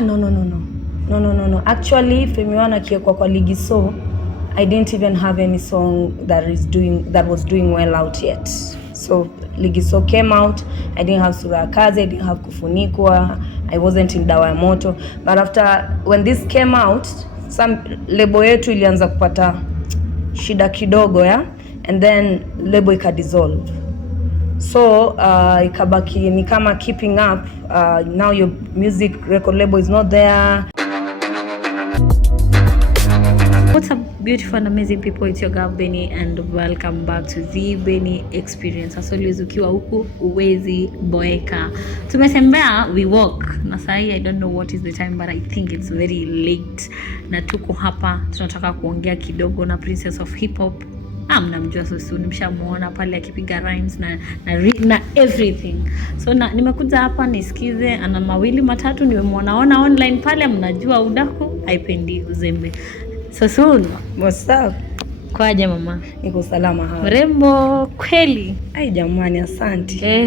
No. Actually, Femi akiwekwa kwa ligi so I didn't even have any song that was doing well out yet. So ligi so came out. I didn't have Sura Kazi, I didn't have Kufunikwa. I wasn't in Dawa ya Moto. But after when this came out, some label yetu ilianza kupata shida kidogo and then label ikadissolve. So ikabaki ni kama keeping up. Now your music record label is not there. What's up, beautiful and amazing people? It's your girl Benny and welcome back to the Benny Experience. As always, ukiwa huku uwezi boeka. Tumesembea we walk. Na sahi I don't know what is the time but I think it's very late. Na tuko hapa tunataka kuongea kidogo na Princess of Hip Hop. Mnamjua Sosuun, mshamuona pale akipiga rhymes na everything. So nimekuja hapa nisikize ana mawili matatu nimemuonaona online pale, mnajua udaku haipendi uzembe. Sosuun, what's up? Kwaje mama? Niko salama hapa. Mrembo kweli? Ai jamani, asante.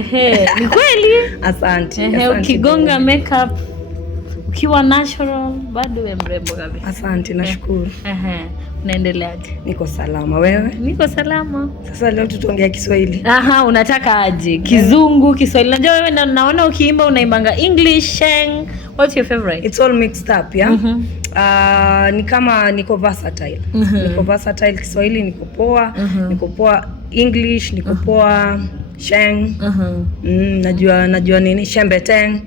Ni kweli? Asante. Ukigonga makeup ukiwa natural bado wewe mrembo kabisa. Asante, nashukuru. Unaendeleaje? Niko salama, wewe? Niko salama. Sasa leo tutaongea Kiswahili. Unataka aje? Kizungu, Kiswahili. Najua wewe naona ukiimba unaimbanga English, Sheng. What's your favorite? It's all mixed up, ni kama niko versatile. Niko versatile, Kiswahili niko poa, niko poa English, niko poa Sheng. Najua nini Shembeteng.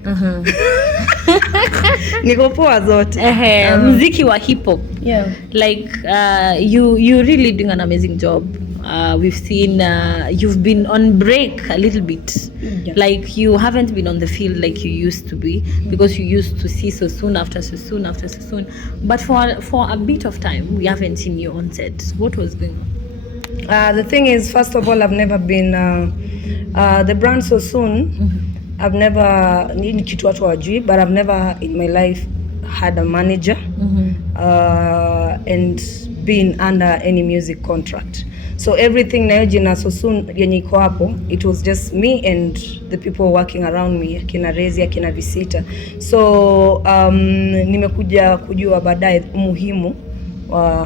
Niko poa zote. Muziki wa hip hop. Yeah. Like you really doing an amazing job. We've seen you've been on break a little bit. Yeah. Like you haven't been on the field like you used to be because you used to see Sosuun after Sosuun. But for a bit of time we haven't seen you on set. What was going on? The thing is, first of all, I've never been the brand Sosuun. I've never ni kitu watu wajui, but I've never in my life had a manager and been under any music contract. So everything na jina Sosuun yenye iko hapo, it was just me and the people working around me, akina Rezi, akina Visita. So nimekuja kujua baadaye umuhimu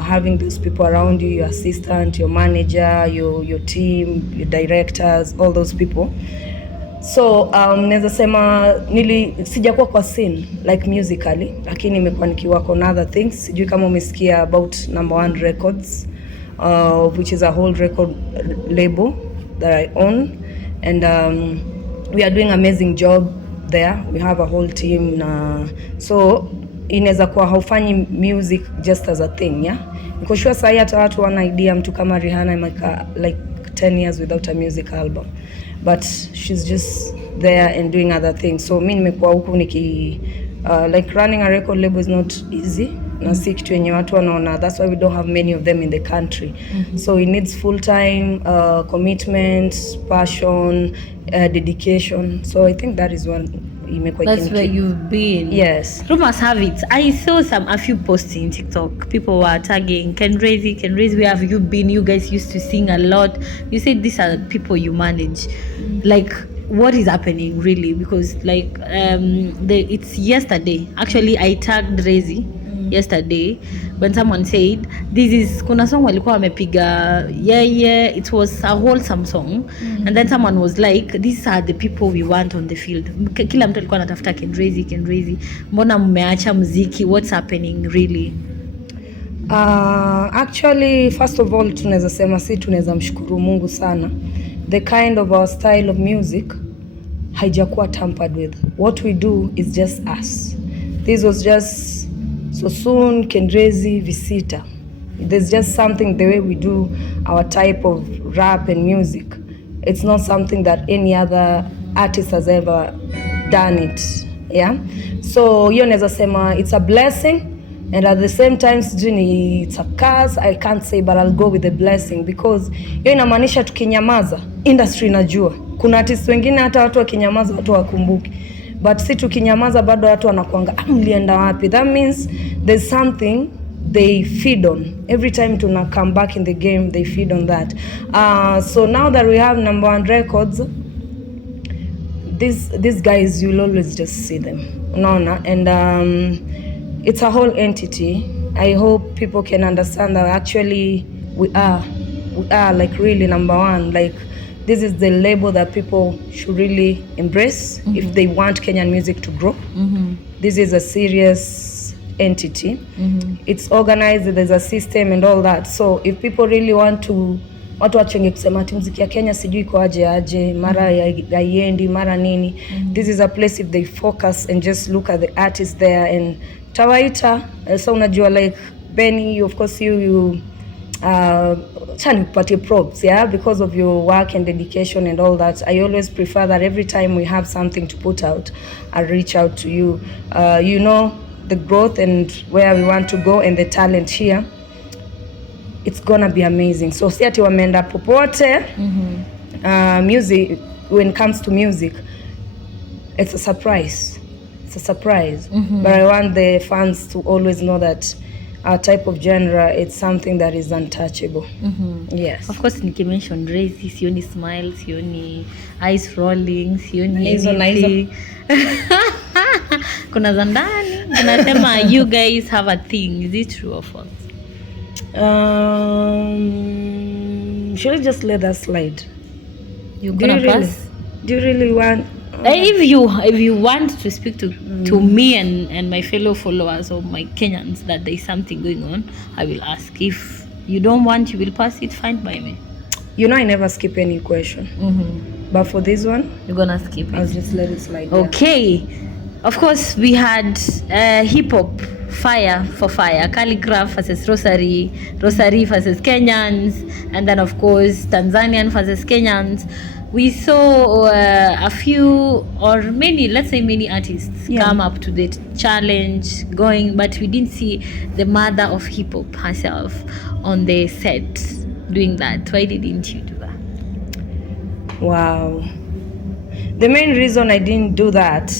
having those people around you, your assistant, your manager, your team, your directors, all those people. So naweza sema sijakuwa kwa scene like musically, lakini nimekuwa nikiwork on other things. Sijui kama umesikia about number 1 Records, which is a whole record label that I own, and we are doing amazing job there. We have a whole team so inaweza kuwa haufanyi music just as a thing, niko sure sahi hata watu wana idea mtu kama Rihanna like 10 years without a music album, but she's just there and doing other things. So mimi nimekuwa huku like running a record label is not easy. Na si kitu yenye watu wanaona. That's why we don't have many of them in the country. So it needs full time commitment, passion, dedication. So I think that is one. That's where you've been. Yes. Rumors have it. I saw a few posts in TikTok. People were tagging Kenrezi, where have you been? You guys used to sing a lot. You said these are people you manage. Like, what is happening really? Because like it's yesterday. Actually, I tagged Rezi yesterday when someone said this is kuna song walikuwa wamepiga it was a wholesome song, and then someone was like these are the people we want on the field. Kila mtu alikuwa anatafuta Kenrezi, mbona mmeacha muziki? What's happening really? Actually, first of all, tunaweza sema tunaweza mshukuru Mungu sana. The kind of our style of music haijakuwa tampered with. What we do is just us. This was just Sosuun, Kenrezi, Visita. There's just something the way we do our type of rap and music. It's not something that any other artist has ever done it. So hiyo naweza sema it's a blessing, and at the same time it's a curse. I can't say, but I'll go with the blessing, because hiyo inamaanisha tukinyamaza industry inajua. Kuna artists wengine hata watu wakinyamaza watu wakumbuki. But si tukinyamaza bado watu wanakuanga mlienda wapi? That means there's something they feed on. Every time tuna come back in the game, they feed on that. So now that we have number 1 Records, these guys, you'll always just see them, unaona, and it's a whole entity. I hope people can understand that actually we are like really number one. Like this is the label that people should really embrace if they want Kenyan music to grow. This is a serious entity. It's organized, there's a system and all that. So if people really want to, watu wachenge kusema ati muziki ya Kenya sijui iko aje mara haiendi mara nini. This is a place if they focus and just look at the artists there and tawaita. So unajua like Benny, of course you chani kupatie props, yeah, because of your work and dedication and all that. I always prefer that every time we have something to put out, I reach out to you. You know the growth and where we want to go and the talent here. It's gonna be amazing. So si ati wameenda popote. Music, when it comes to music, it's a surprise. It's a surprise. But I want the fans to always know that our type of genre, it's something that is untouchable. Yes. Of course, nikimention Razy, sioni smile, sioni eyes rolling, sioni anything. Kuna zandani, unasema you guys have a thing. Is it true or false? Should I just let that slide? You're gonna pass? Do you really want? If you want to speak to me and my fellow followers or my Kenyans that there is something going on, I will ask. If you don't want, you will pass it, fine by me. You know I never skip any question. But for this one, you're gonna skip it. I'll just let it slide. Okay. Of course, we had hip hop, fire for fire, Calligraph versus Rosary versus Kenyans, and then of course Tanzanian versus Kenyans. We saw a few or many, let's say many artists come up to the challenge going, but we didn't see the mother of hip hop herself on the set doing that. Why didn't you do that? Wow. The main reason I didn't do that,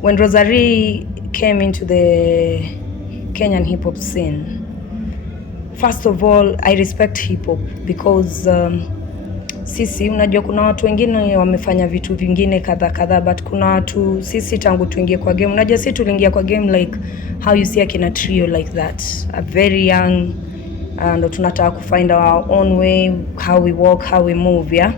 when Rosary came into the Kenyan hip hop scene, first of all, I respect hip hop because sisi unajua kuna watu wengine wamefanya vitu vingine kadha, but kuna watu sisi tangu tuingie kwa game, unajua sisi tuliingia kwa game like how you see akina Trio like that, a very young, ndo tunataka kufind our own way, how we walk, how we move, yeah.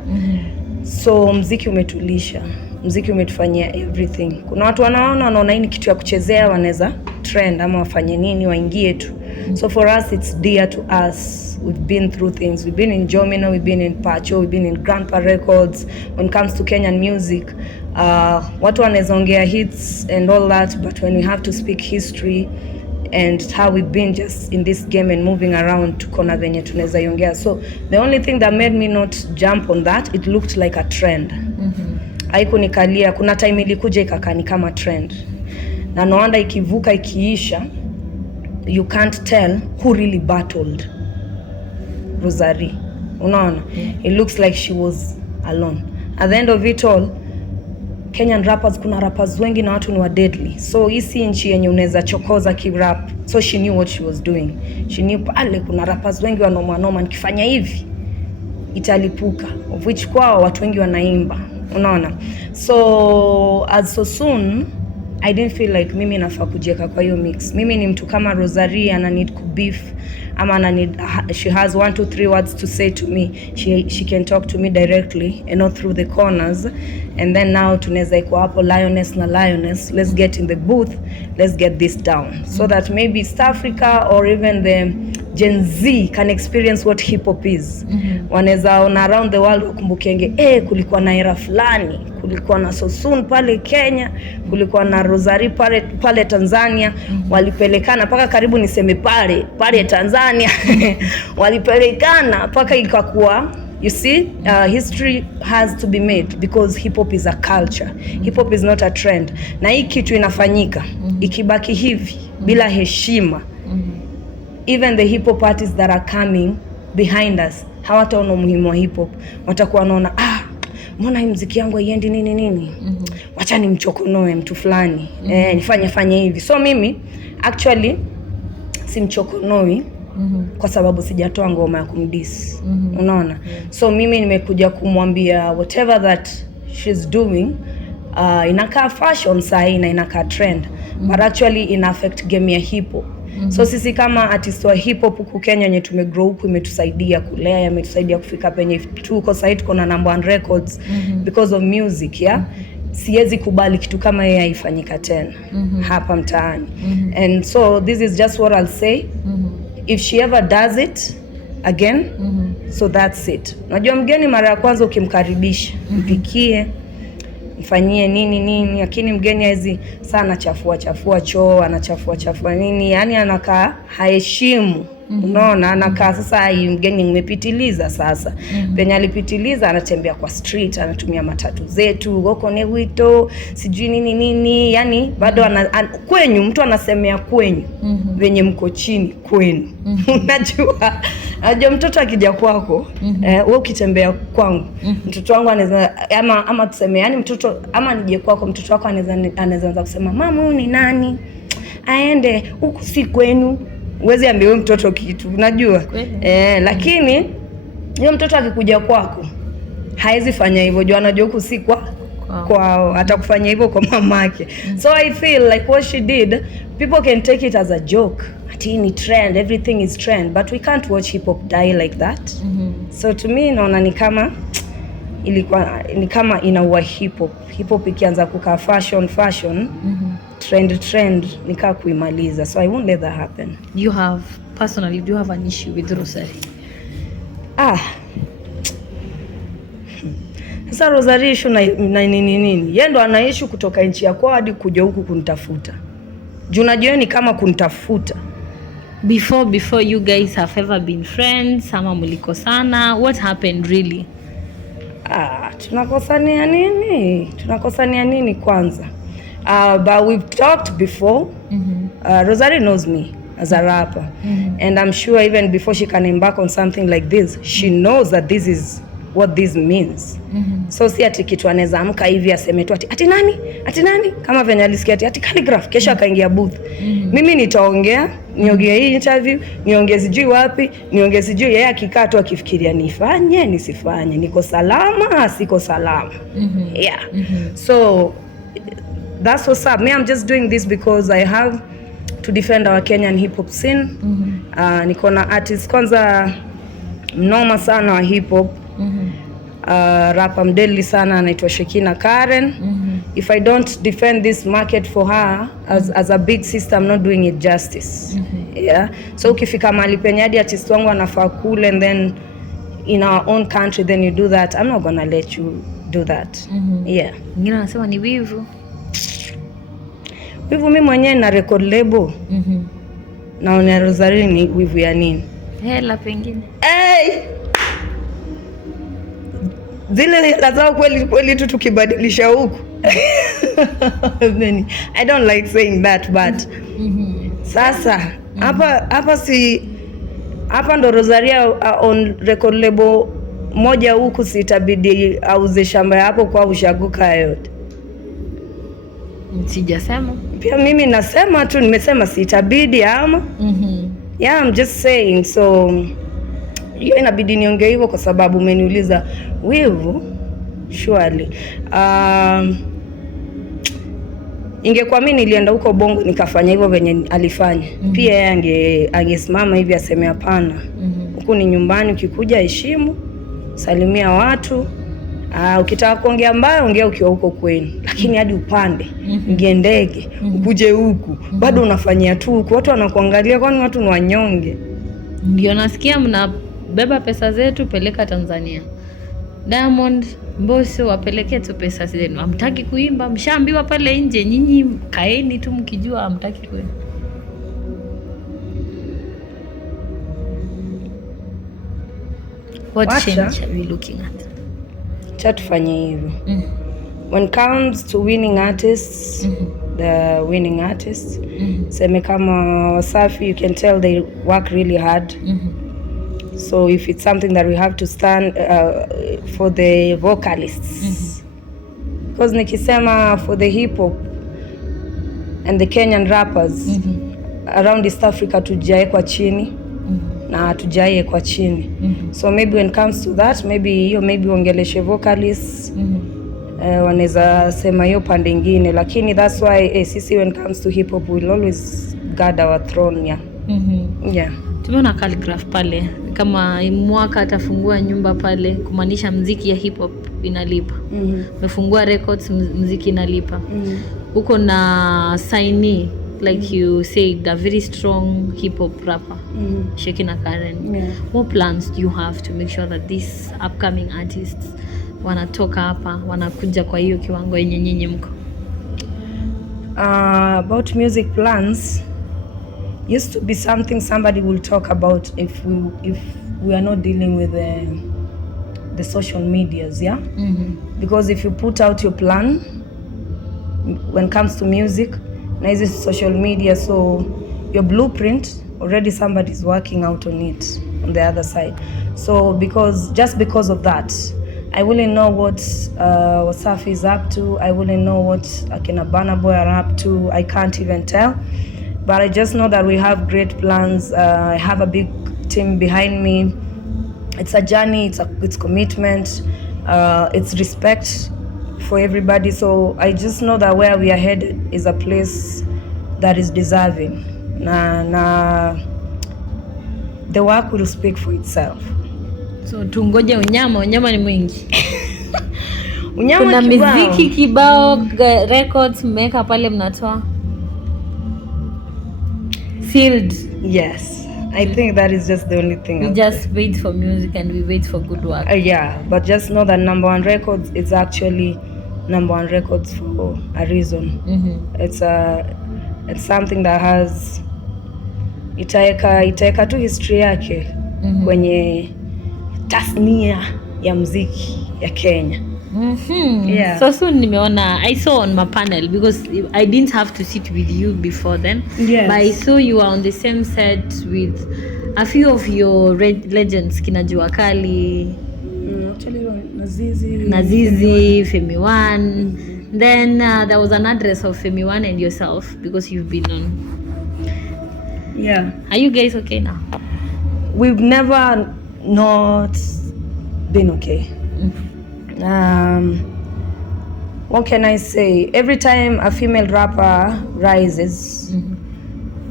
So mziki umetulisha, mziki umetufanyia everything. Kuna watu wanaona hii ni kitu ya kuchezea, wanaweza trend ama wafanye nini waingie tu. So for us it's dear to us. We've been through things. We've been in Jomino, we've been in Pacho, we've been in Grandpa Records. When it comes to Kenyan music, watu wanaweza ongea hits and all that, but when we have to speak history and how we've been just in this game and moving around, tukona venye tunaweza iongea. So the only thing that made me not jump on that, it looked like a trend. Haikunikalia, kuna time ilikuja ikakani kama trend. Na no wonder ikivuka ikiisha, you can't tell who really battled Rosary. Unaona? It looks like she was alone. At the end of it all, Kenyan rappers, kuna rappers wengi na watu ni wa deadly. So hisi nchi yenye unaweza chokoza ki-rap. So she knew what she was doing. She knew pale kuna rappers wengi wanoma nikifanya hivi italipuka. Of which kwao watu wengi wanaimba. Unaona? So as Sosuun, I didn't feel like mimi nafaa kujieka kwa hiyo mix. Mimi ni mtu kama Rosary ana need kubeef ama ana need, she has 1 2 3 words to say to me. She can talk to me directly and not through the corners. And then now tunaweza iko hapo lioness na lioness, let's get in the booth, let's get this down so that maybe East Africa or even the Gen Z can experience what hip hop is. Wanaweza on around the world wakumbukenge, kulikuwa na era fulani, kulikuwa na Sosuun pale Kenya, kulikuwa na Rosary pale Tanzania, walipelekana paka karibu niseme pale Tanzania walipelekana paka ikakuwa. You see, history has to be made because hip hop is a culture. Hip hop is not a trend. Na hii kitu inafanyika ikibaki hivi bila heshima, even the hip hop artists that are coming behind us hawataona umuhimu wa hip hop. Watakuwa wanaona mbona hii muziki yangu haiendi nini, wacha nimchokonoe mtu fulani, nifanye hivi. So mimi actually simchokonoi kwa sababu sijatoa ngoma ya kumdiss. Unaona? So mimi nimekuja kumwambia whatever that she's doing inakaa fashion sahi na inakaa trend, but actually ina affect game ya hip hop. So sisi kama artist wa hip hop huku Kenya yenye tumegrow huku imetusaidia kulea, imetusaidia kufika penye tuko sasa. Tuko na number 1 records because of music, yeah. Siwezi kubali kitu kama yeye haifanyika tena hapa mtaani. And so this is just what I'll say. If she ever does it again, so that's it. Unajua mgeni mara ya kwanza ukimkaribisha, mpikie, mfanyie nini, lakini mgeni hizi sana chafua choo, anachafua nini, yani anakaa haheshimu. Unaona, anakaa sasa mgeni nimepitiliza sasa. Penye alipitiliza anatembea kwa street, anatumia matatu zetu, goko ne wito, sijui nini, yani bado kwenyu mtu anasemea kwenyu venye mko chini kwenu. Unajua mtoto akija kwako, wewe ukitembea kwangu, mtoto wangu anaweza ama tuseme, yani mtoto ama nije kwako, mtoto wako anaweza kusema mama huyu ni nani? Aende huku si kwenu. Uwezi ambia wewe mtoto kitu, unajua? Lakini hiyo mtoto akikuja kwako haezi fanya hivyo, jua anajua huku si kwa atakufanya hivyo kwa mamake. So I feel like what she did, people can take it as a joke. Ati ni trend, everything is trend, but we can't watch hip hop die like that. So to me naona ni kama inaua hip hop. Hip hop ikianza kukaa fashion, trend nikaa kuimaliza. So I won't let that happen. Personally, do you have an issue with Rosary? Sasa Rosary issue na nini? Yeye ndo ana issue kutoka nchi ya kwao hadi kuja huku kunitafuta. Juu unajua ni kama kunitafuta. Before you guys have ever been friends, ama mlikosana? What happened really? Tunakosania nini kwanza? But we've talked before. Rosary knows me as a rapper. And I'm sure even before she can embark on something like this, she knows that this is what this means. So si ati kitu anaweza amka hivi aseme tu ati nani kama venye alisikia ati calligraph kesho akaingia booth. Mimi nitaongea, niongee hii interview, niongee sijui wapi, niongee sijui yeye akikaa tu akifikiria nifanye nisifanye, niko salama siko salama. Yeah. So that's what's up. Me, I'm just doing this because I have to defend our Kenyan hip hop scene. Niko na artists kwanza mnoma sana wa hip hop. Rapper mdeli sana anaitwa Shekina Karen. If I don't defend this market for her as a big sister, I'm not doing it justice. Yeah. So ukifika mahali penye hadi artist wangu anafaa kule, and then in our own country then you do that, I'm not gonna let you do that. Yeah. Ngine anasema ni wivu. Wivu mimi mwenyewe na record label. Naona Rosary ni wivu ya nini? Hela pengine. Zile lazao kweli tu tukibadilisha huku. I don't like saying that, but sasa hapa ndo Rosary on record label moja huku, sitabidi auze shamba hapo kwa ushaguka yote. Sijasema. Pia mimi nasema tu, nimesema sitabidi ama. Yeah, I'm just saying. So hiyo inabidi niongee hivyo kwa sababu umeniuliza wivu. Surely ingekuwa mimi nilienda huko Bongo nikafanya hivyo venye alifanya, pia yeye angesimama hivi aseme hapana. Huku ni nyumbani, ukikuja heshimu, salimia watu. Ukitaka kuongea mbaya ongea ukiwa huko kwenu, lakini hadi upande ingie ndege ukuje huku bado unafanyia tu huku, watu wanakuangalia, kwani watu ni wanyonge. Ndio nasikia mnabeba pesa zetu peleka Tanzania. Diamond, Mbosso wapelekee tu pesa zenu. Hamtaki kuimba, mshaambiwa pale nje, nyinyi kaeni tu mkijua hamtaki kuimba. What change are we looking at? Tufanye hivyo. When it comes to winning artists, the winning artists, seme kama Wasafi, you can tell they work really hard. So if it's something that we have to stand for the vocalists, because nikisema for the hip hop and the Kenyan rappers around East Africa tujae kwa chini na tujae kwa chini. So maybe when it comes to that, maybe ongeleshe vocalists wanaweza sema hiyo pande ingine, lakini that's why sisi when it comes to hip hop we'll always guard our throne. Yeah. Yeah. Tumeona Calligraph pale kama mwaka atafungua nyumba pale, kumaanisha mziki ya hip hop inalipa. Umefungua records, mziki inalipa. Uko na Saini, like you said, a very strong hip hop rapper, Shekina Karen. Yeah. What plans do you have to make sure that these upcoming artists wanatoka hapa, wanakuja kwa hiyo kiwango yenye nyinyi mko? About music plans, used to be something somebody will talk about if we are not dealing with the social medias, yeah. Because if you put out your plan when it comes to music, now is social media, so your blueprint already somebody's working out on it on the other side. So because of that, I wouldn't know what Safi is up to. I wouldn't know what Akina Burna Boy are up to. I can't even tell. But I just know that we have great plans. I have a big team behind me. It's a journey, it's commitment, it's respect for everybody. So I just know that where we are headed is a place that is deserving. The work will speak for itself. So tungoje unyama ni mwingi. Unyama kuna kibao. Miziki kibao, records mmeka pale mnatoa. Sealed. Yes, I think that is just the only thing. We just wait for music and we wait for good work. Yeah, but just know that number one records is actually number one records for a reason. It's something that has itaeka tu history yake kwenye tasnia ya muziki ya Kenya. Yeah. So soon nimeona, I saw on my panel, because I didn't have to sit with you before then. Yes. But I saw you are on the same set with a few of your legends, kina Jua Kali, Actually Nazizi, Femi One. Then there was an address of Femi One and yourself, because you've been on. Yeah. Are you guys okay now? We've never not been okay. What can I say? Every time a female rapper rises,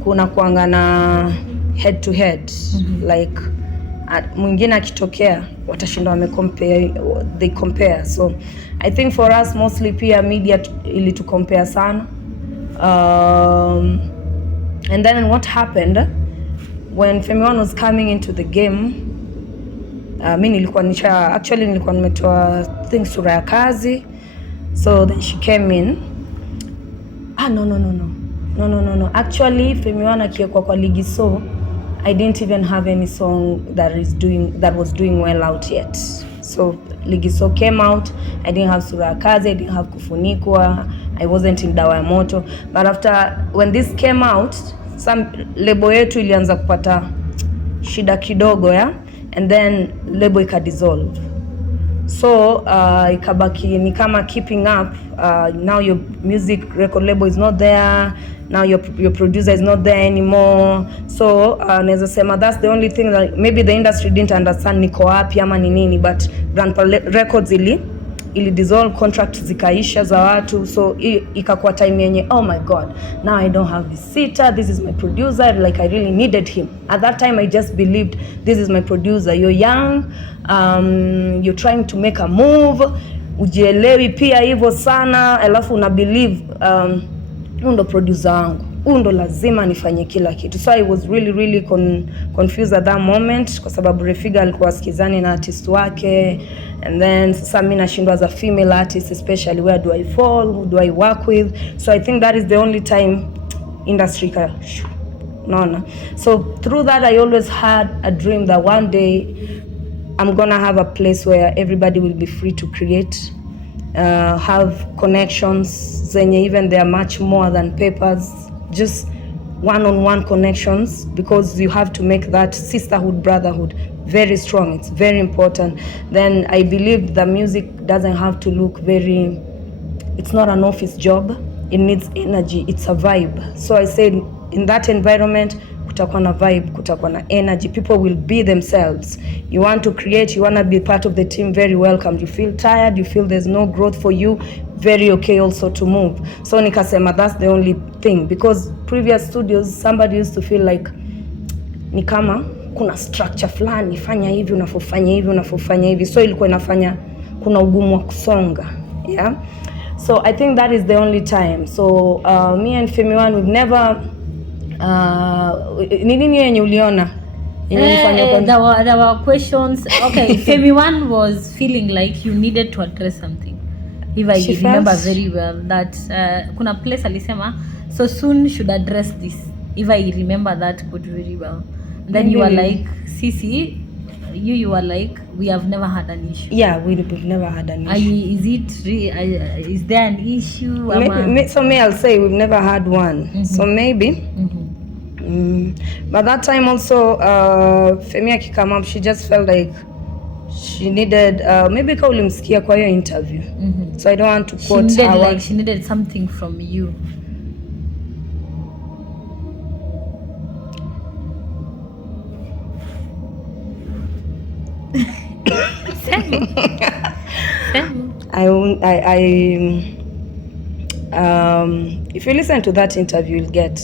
kuna kuanga na head to head, like mwingine akitokea watashinda they compare. So I think for us mostly pia media ili to compare sana. And then what happened when Femi One was coming into the game, mi nilikuwa nimetoa things sura ya kazi, so then she came in. No. Actually Femi One akiekwa kwa ligi, so I didn't even have any song that was doing well out yet. So ligi so came out, I didn't have sura ya kazi, I didn't have kufunikwa, I wasn't in dawa ya moto. But after when this came out, some label yetu ilianza kupata shida kidogo, yeah, and then label dissolve. So ikabaki ni kama keeping up. Now your music record label is not there, now your producer is not there anymore. So naweza sema that's the only thing that maybe the industry didn't understand niko wapi ama ni nini, but Grandpa Records ili dissolve, contract zikaisha za watu, so ikakuwa time yenye oh my god, now I don't have this sitter, this is my producer, like I really needed him. At that time I just believed this is my producer. You're young, you're trying to make a move, ujielewi pia hivyo sana, alafu una believe ndo producer wangu, ndo lazima nifanye kila kitu. So I was really confused at that moment, kwa sababu Refiga alikuwa sikizani na artist wake, and then sasa mimi nashindwa as a female artist, especially where do I fall, who do I work with. So I think that is the only time industry no. So through that I always had a dream that one day I'm gonna have a place where everybody will be free to create, have connections zenye even they are much more than papers, just one-on-one connections, because you have to make that sisterhood, brotherhood very strong. It's very important. Then I believe the music doesn't have to look it's not an office job, it needs energy, it's a vibe. So I said in that environment kutakuwa na vibe, kutakuwa na energy, people will be themselves. You want to create, you want to be part of the team, very welcome. You feel tired, you feel there's no growth for you, very okay also to move. So nikasema that's the only thing, because previous studios somebody used to feel like ni kama kuna structure fulani, fanya hivi unafanya hivi unafanya hivi, so ilikuwa inafanya kuna ugumu wa kusonga. Yeah, so I think that is the only time. So me and Femi One, we've never nini yenye uliona there were questions. Okay. Femi One was feeling like you needed to address something, if I remember very well, that kuna place alisema Sosuun should address this, if I remember that quote very well. And then you were like, Sisi, you were like, we have never had an issue. Yeah, we've never had an issue. Is there an issue? Maybe I'll say we've never had one. Mm-hmm. So maybe. Mm-hmm. But that time also, Femi akikam up, she just felt like she needed, maybe ka ulimsikia kwa hiyo interview. Mm-hmm. So I don't want to quote her. She needed something from you. If you listen to that interview, you'll get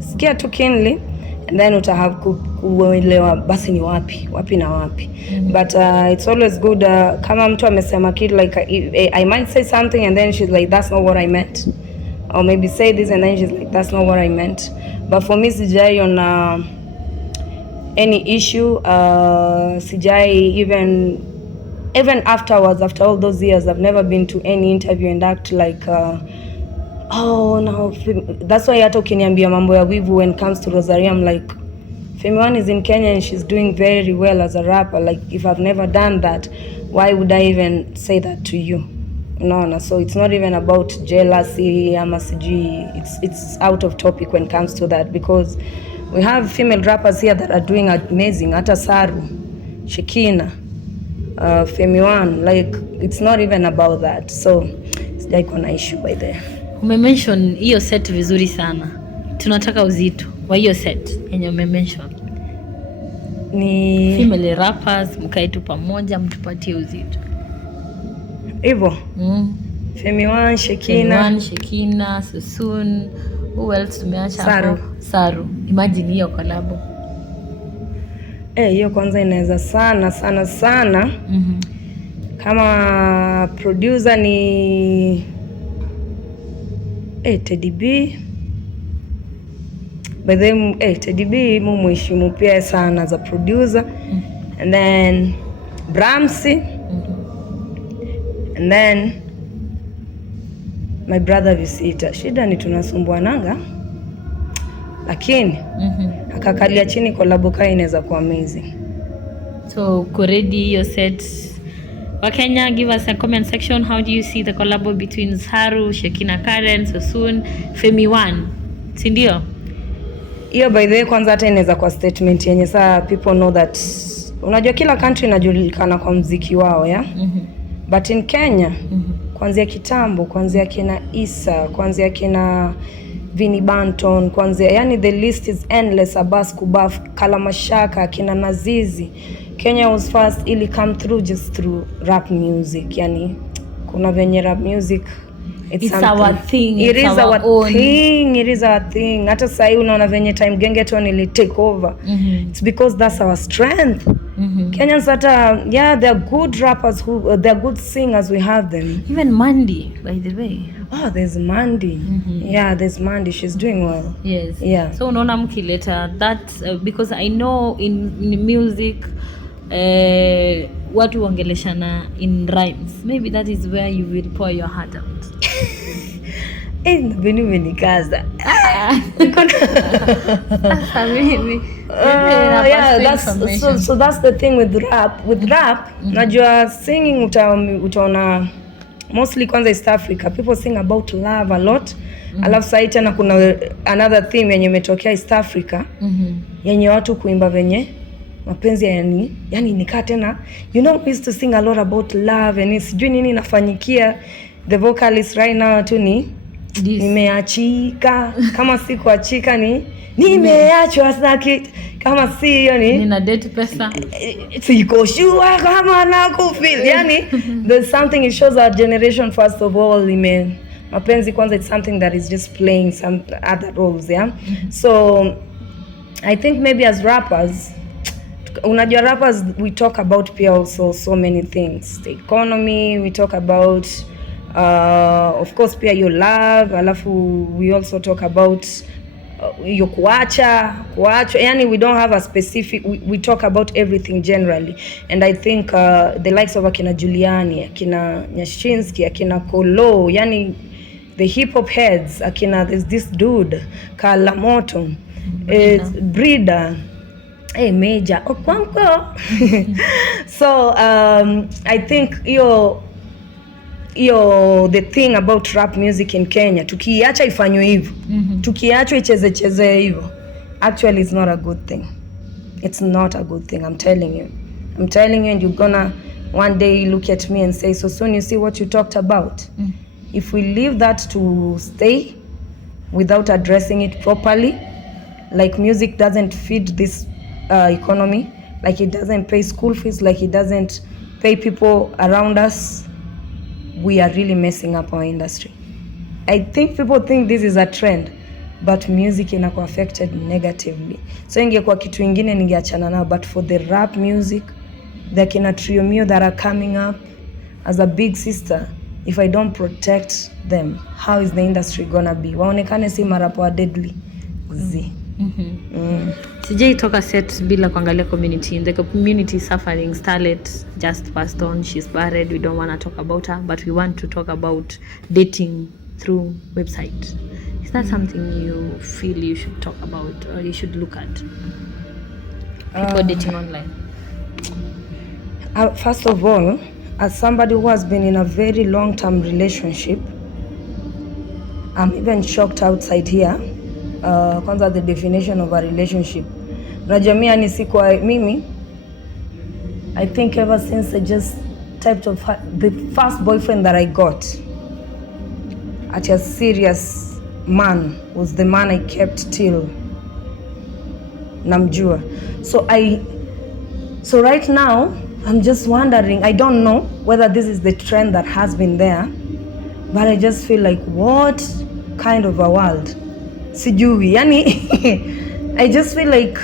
sikia tu keenly, and then utahave kuelewa basi ni wapi na wapi. But it's always good kama mtu amesema kitu like I might say something and then she's like that's not what I meant, or maybe say this and then she's like that's not what I meant. But for me sijai on any issue, sijai even afterwards, after all those years, I've never been to any interview and act like oh no, that's why hata ukiniambia mambo ya wivu when it comes to Rosaria, I'm like, Femi One is in Kenya and she's doing very well as a rapper. Like, if I've never done that, why would I even say that to you? No, so it's not even about jealousy ama sijui, it's out of topic when it comes to that, because we have female rappers here that are doing amazing. Hata Saru, Shekina, Femi One, like it's not even about that. So sijai kuna issue by there. Umemention hiyo set vizuri sana. Tunataka uzito wa hiyo set yenye umemention. Ni female rappers mkae tu pamoja mtupatie uzito. Hivyo. Femi One, Shekina, Sosuun, who else tumeacha hapo? Saru. Imagine hiyo collab. Hiyo kwanza inaweza sana. Kama producer ni Teddy B. By them Teddy B mumuheshimu pia sana as a producer. And then Bramsi. And then my brother Visita. Shida ni tunasumbuananga, lakini akakalia chini collab kai inaweza kuwa amazing. So ready your set. Wakenya, give us a comment section. How do you see the collab between Saru, Shekina Karen, Sosuun, Femi One? Si ndio? Hiyo by the way kwanza hata inaweza kwa statement yenye saa people know that unajua kila country inajulikana kwa muziki wao, yeah? But in Kenya, kuanzia kitambo, kuanzia kina Isa, kuanzia kina Vini Banton, kuanzia, yani the list is endless. Abbas Kubaf, Kalamashaka, kina Nazizi. Kenya was first, ili come through just through rap music. Yani kuna venye rap music it's our thing, it is our thing, it is our thing. Hata sahi unaona venye time gengeton ili take over. It's because that's our strength. Kenyans hata, yeah, they're good rappers, they're good singers, we have them. Even Mandy, by the way. Oh, there's Mandy. Yeah, there's Mandy, she's doing well. Yes. Yeah. So unaona mkileta that because I know in music watu wangeleshana in rhymes. Maybe that is where you will pour your heart out. Nikaza. So that's the thing with rap. With rap, najua singing utaona mostly kwanza East Africa, people sing about love a lot. Alafu sasa tena kuna another theme yenye imetokea East Africa, yenye watu kuimba venye mapenzi yani nikaa tena, you know, we used to sing a lot about love and sijui nini inafanyikia. The vocalist right now tu ni nimeachika. Kama si kuachika ni nimeachwa saki. Kama si hiyo ni nina date pesa, siko sure kama nakufeel. Yani there's something, it shows our generation first of all, mapenzi kwanza, it's something that is just playing some other roles, yeah. So I think maybe as rappers, unajua rappers, we talk about pia also so many things, the economy, we talk about of course pia your love, alafu we also talk about your kuacha, yani we don't have a specific, we talk about everything generally. And I think the likes of akina Juliani, akina Nyashinsky, akina Kolo, yani the hip hop heads, akina there's this dude Kalamoto, Breeder, Major Okwanko. So I think the thing about rap music in Kenya, tukiacha ifanywe hivyo, tukiacha icheze hivyo, actually it's not a good thing. It's not a good thing, I'm telling you, and you're gonna one day look at me and say, Sosuun, you see what you talked about? If we leave that to stay without addressing it properly, like music doesn't feed this economy, like it doesn't pay school fees, like it doesn't pay people around us, we are really messing up our industry. I think people think this is a trend, but music inakuwa affected negatively. So ingekuwa kitu ingine ningeachana nao, but for the rap music, the kina Trio Mio that are coming up, as a big sister, if I don't protect them, how is the industry gonna be? Waonekane si marapo wa deadly zi. Sijai toka set bila kuangalia community. The community is suffering. Starlet just passed on, she's buried. We don't want to talk about her, but we want to talk about dating through website. Is that something you feel you should talk about or you should look at? People dating online. First of all, as somebody who has been in a very long-term relationship, I'm even shocked outside here. Kwanza the definition of a relationship. Unajua mimi sikuwa mimi, I think ever since I just typed of the first boyfriend that I got, at a serious man, was the man I kept till namjua. So right now I'm just wondering, I don't know whether this is the trend that has been there, but I just feel like, what kind of a world? Sijui, yani I just feel like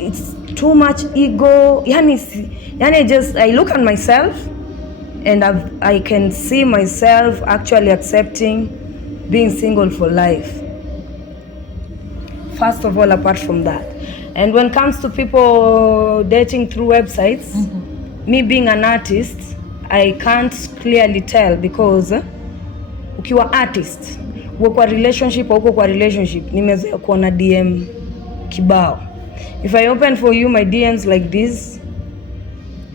it's too much ego. Yani I look at myself and I can see myself actually accepting being single for life. First of all, apart from that. And when it comes to people dating through websites, me being an artist, I can't clearly tell, because ukiwa artist, uko kwa relationship au uko kwa relationship, nimezoea kuona DM kibao. If I open for you my DMs like this,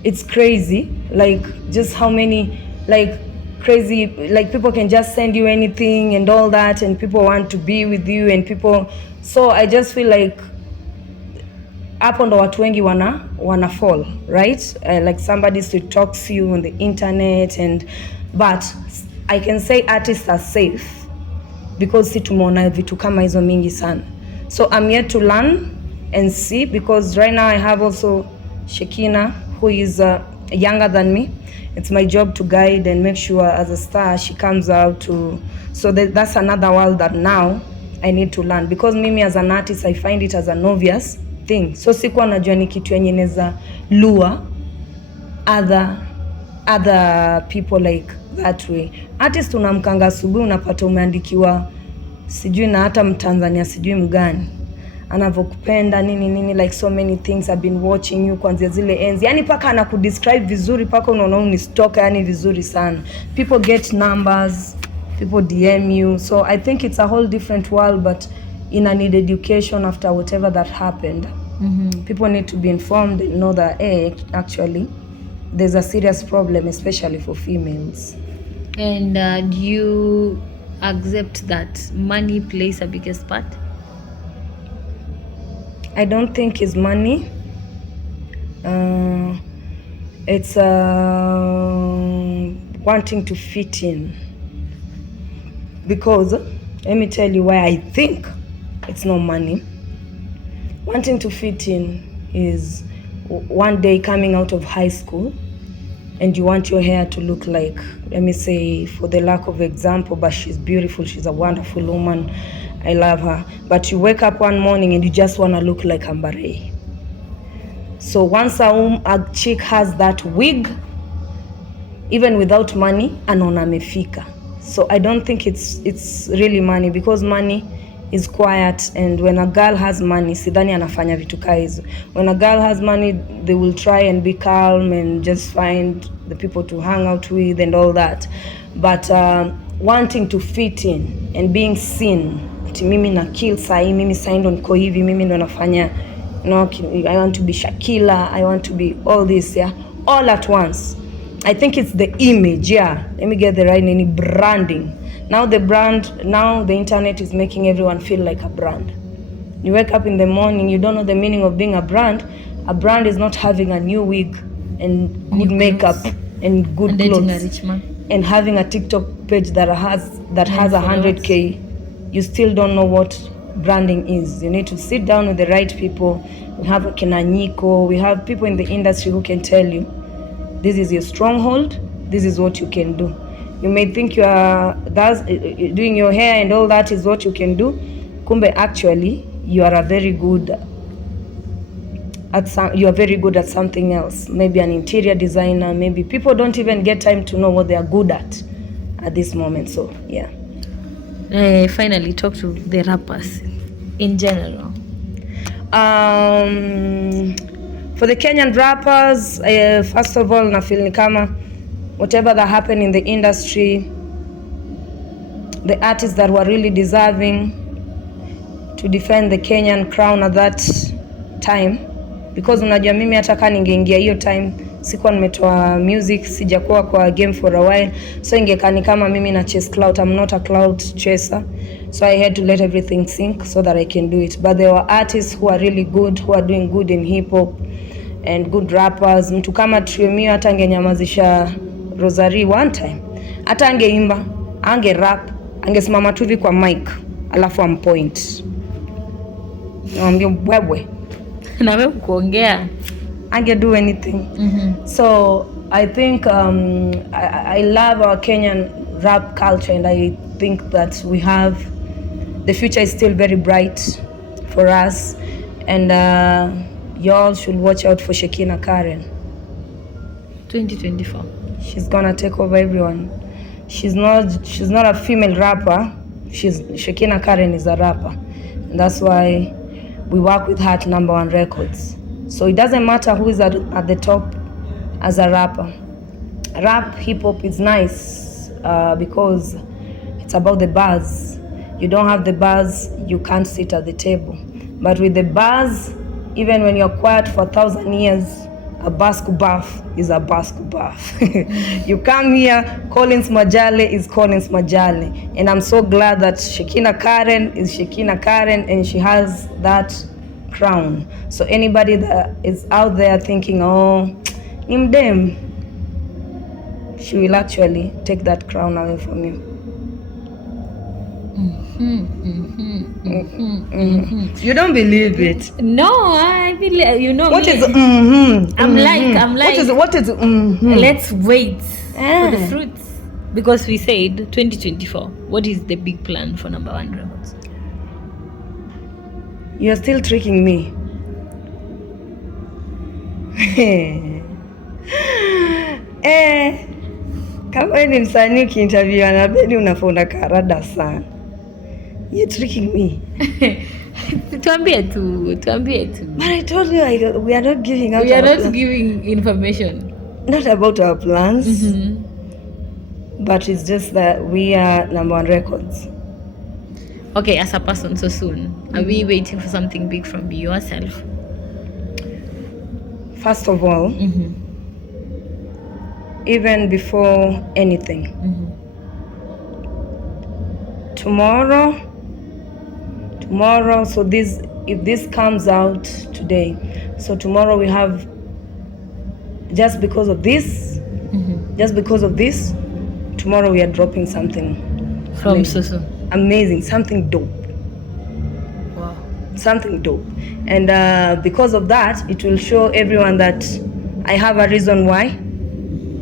it's crazy, like just how many, like crazy, like people can just send you anything and all that, and people want to be with you, and people, so I just feel like hapo ndo watu wengi wana fall, right? Like somebody to talk to you on the internet, but I can say artists are safe because si tumeona vitu kama hizo mingi sana. So I'm yet to learn and see, because right now I have also Shekina, who is younger than me. It's my job to guide and make sure as a star she comes out to, so that's another world that now I need to learn, because mimi as an artist I find it as an obvious thing. So sikuwa najua ni kitu yenye inaweza lure other people like that way. Artist unamkanga asubuhi unapata umeandikiwa sijui na hata Mtanzania sijui mgani anavokupenda nini, like so many things. I've been watching you kuanzia zile enzi, yani paka anakudescribe vizuri, paka unaona ni stalker, yani vizuri sana. People get numbers, people DM you, so I think it's a whole different world, but I need education after whatever that happened. People need to be informed and know that actually there's a serious problem, especially for females. And do you accept that money plays a biggest part? I don't think it's money. It's wanting to fit in. Because let me tell you why I think it's no money. Wanting to fit in is one day coming out of high school and you want your hair to look like, let me say, for the lack of example, but she's beautiful, she's a wonderful woman, I love her. But you wake up one morning and you just want to look like Ambare. So once a chick has that wig, even without money, anaona amefika. So I don't think it's really money, because money is quiet, and when a girl has money, sidhani anafanya vitu kaa hizo. When a girl has money, they will try and be calm and just find the people to hang out with and all that. But wanting to fit in and being seen, ati mimi na kill sahi, mimi sahi ndo niko hivi, mimi ndo nafanya, I want to be Shakila, I want to be all this, yeah, all at once. I think it's the image, yeah. Let me get the right name, branding. Now the internet is making everyone feel like a brand. You wake up in the morning, you don't know the meaning of being a brand. A brand is not having a new wig and good makeup and good clothes and having a TikTok page that has 100K. You still don't know what branding is. You need to sit down with the right people. We have Kenanyiko, we have people in the industry who can tell you, this is your stronghold, this is what you can do. You may think you are doing your hair and all that is what you can do. Kumbe actually you are very good at something else. Maybe an interior designer, maybe people don't even get time to know what they are good at this moment. So yeah. Finally, talk to the rappers in general. For the Kenyan rappers, first of all, na feel ni kama whatever that happened in the industry, the artists that were really deserving to defend the Kenyan crown at that time, because unajua mimi hata kama ningeingia hiyo time sikuwa nimetoa music, sijakuwa kwa game for a while, so ingekani kama mimi na chase clout. I'm not a clout chaser, so I had to let everything sink so that I can do it. But there were artists who are really good, who are doing good in hip hop and good rappers. Mtu kama Triomio hata angenyamazisha Rosary one time, hata angeimba, ange rap, angesimama tu hivi kwa mic alafu am point, naambia wewe na wewe kuongea, ange do anything. So I think I love our Kenyan rap culture, and I think that we have, the future is still very bright for us, and y'all should watch out for Shekina Karen. 2024. She's gonna take over everyone. She's not a female rapper. Shekina Karen is a rapper. And that's why we work with her at number 1 records. So it doesn't matter who is at the top as a rapper. Rap, hip hop is nice because it's about the buzz. You don't have the buzz, you can't sit at the table. But with the buzz, even when you're quiet for 1,000 years, a basco buff is a basco buff. You come here, Collins Majale is Collins Majale. And I'm so glad that Shekina Karen is Shekina Karen, and she has that crown. So anybody that is out there thinking, oh, Nimdem, she will actually take that crown away from you. You don't believe it? No, I believe, you know. What me. is I'm like what is let's wait for the fruits, because we said 2024. What is the big plan for number 1 records? You're still tricking me. Kama ni msanii ukiinterview anabidi unafonda karada sana. You're tricking me. Tuambie tu. But I told you we are not giving out. We are not giving information. Not about our plans. But it's just that we are number 1 records. Okay, as a person, Sosuun, are we waiting for something big from yourself? First of all, even before anything, tomorrow, so if this comes out today, so tomorrow we have, just because of this, tomorrow we are dropping something From Sosuun. Amazing, something dope. Wow. Something dope. And because of that, it will show everyone that I have a reason why.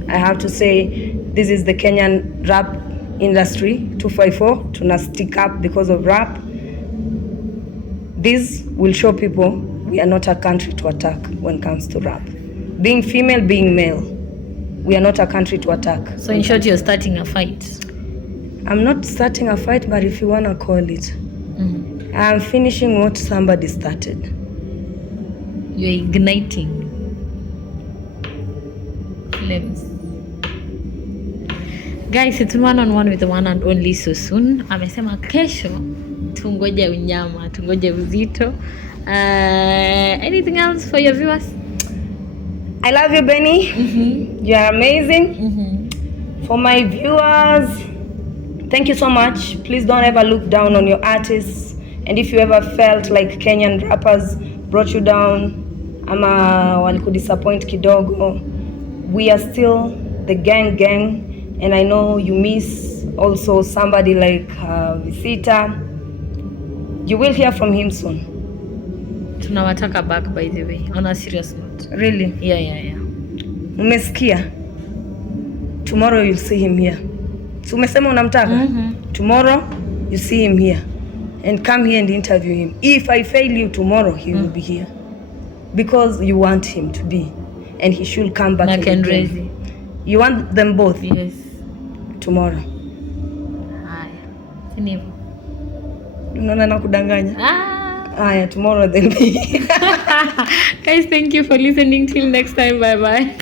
I have to say this is the Kenyan rap industry, 254, tuna stick up because of rap. This will show people we are not a country to attack when it comes to rap. Being female, being male, we are not a country to attack. So in short, you're starting a fight. I'm not starting a fight, but if you want to call it, I'm finishing what somebody started. You're igniting flames. Guys, it's one-on-one with the one and only Sosuun. Amesema kesho tungoje unyama, tungoje uzito. Anything else for your viewers? I love you, Benny. You are amazing. For my viewers, thank you so much. Please don't ever look down on your artists. And if you ever felt like Kenyan rappers brought you down, ama walikudisappoint kidogo, we are still the gang. And I know you miss also somebody like Visita. You will hear from him soon. Tunawataka back, by the way, on a serious note. Really? Yeah. Umesikia? Tomorrow you'll see him here. So umesema unamtaka? Tomorrow you see him here. And come here and interview him. If I fail you tomorrow, he will be here. Because you want him to be. And he should come back again. You want them both? Yes. Tomorrow. Haya. Sinivo. Unaona nakudanganya? Haya, tomorrow then be. Guys, thank you for listening. Till next time. Bye-bye.